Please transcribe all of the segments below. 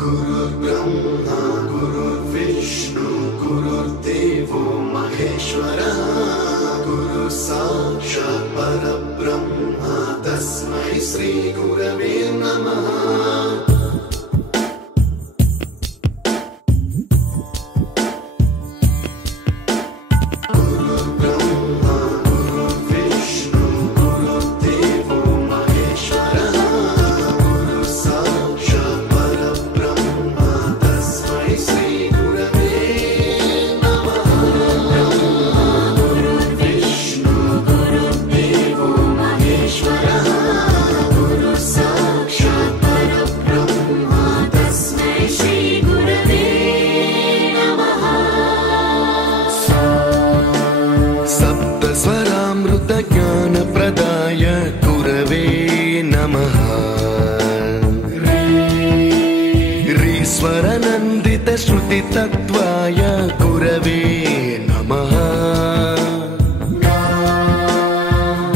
गुरुर्ब्रह्मा गुरुर्विष्णु गुरुर्देवो महेश्वरः गुरु साक्षात् परब्रह्म तस्मै श्री गुरवे नमः। ज्ञानप्रदाय गुरवे नमः। रीश्वरनन्दित श्रुतितत्त्वाय गुरवे नमः।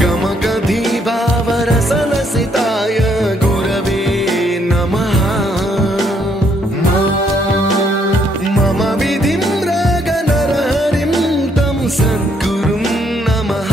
गमगधीभावरसलसिताय गुरवे नमः। मम विधिं रागनरहरिं तं सद्गुरुं नमः।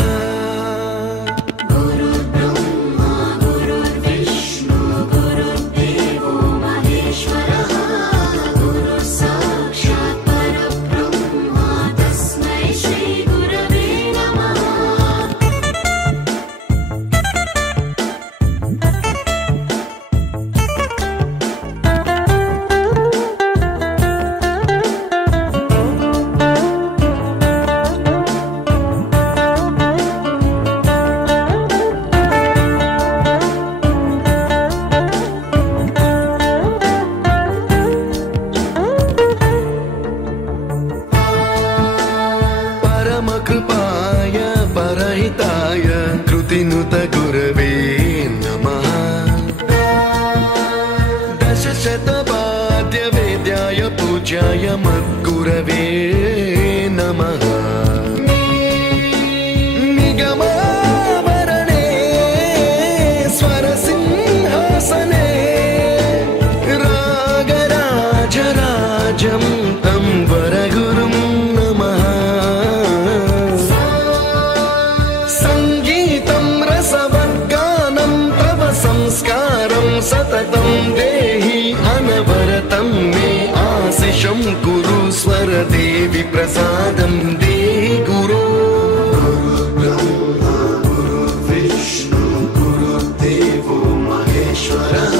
कृपाय परहिताय कृतिनुत गुरवे नमः। दशशतवाद्यवेद्याय पूज्याय मद्गुरवे नमः। निगमावरणे स्वरसिंहासने रागराजराजं तं वरगुरुं संस्कारं सततं देहि अनवरतं मे आशिषं कुरु स्वरदेवि प्रसादं देहि गुरो। गुरुर्ब्रह्मा गुरुर्विष्णु गुरुर्देवो महेश्वरः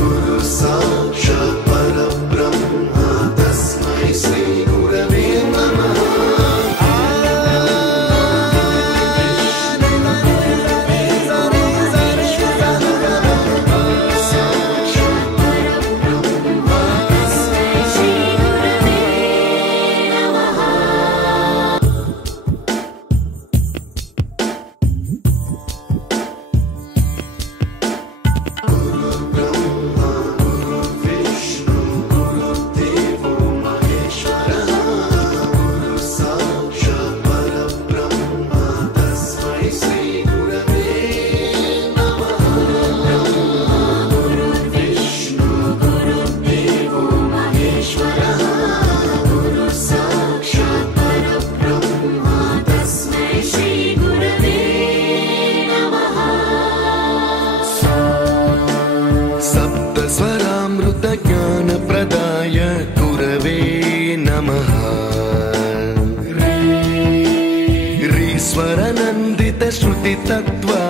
गुरु साक्षात् परब्रह्म तस्मै श्री गुरवे नमः। सप्तस्वरामृत ज्ञानप्रदाय गुरवे नमः। रीश्वरनन्दित श्रुतितत्त्वाय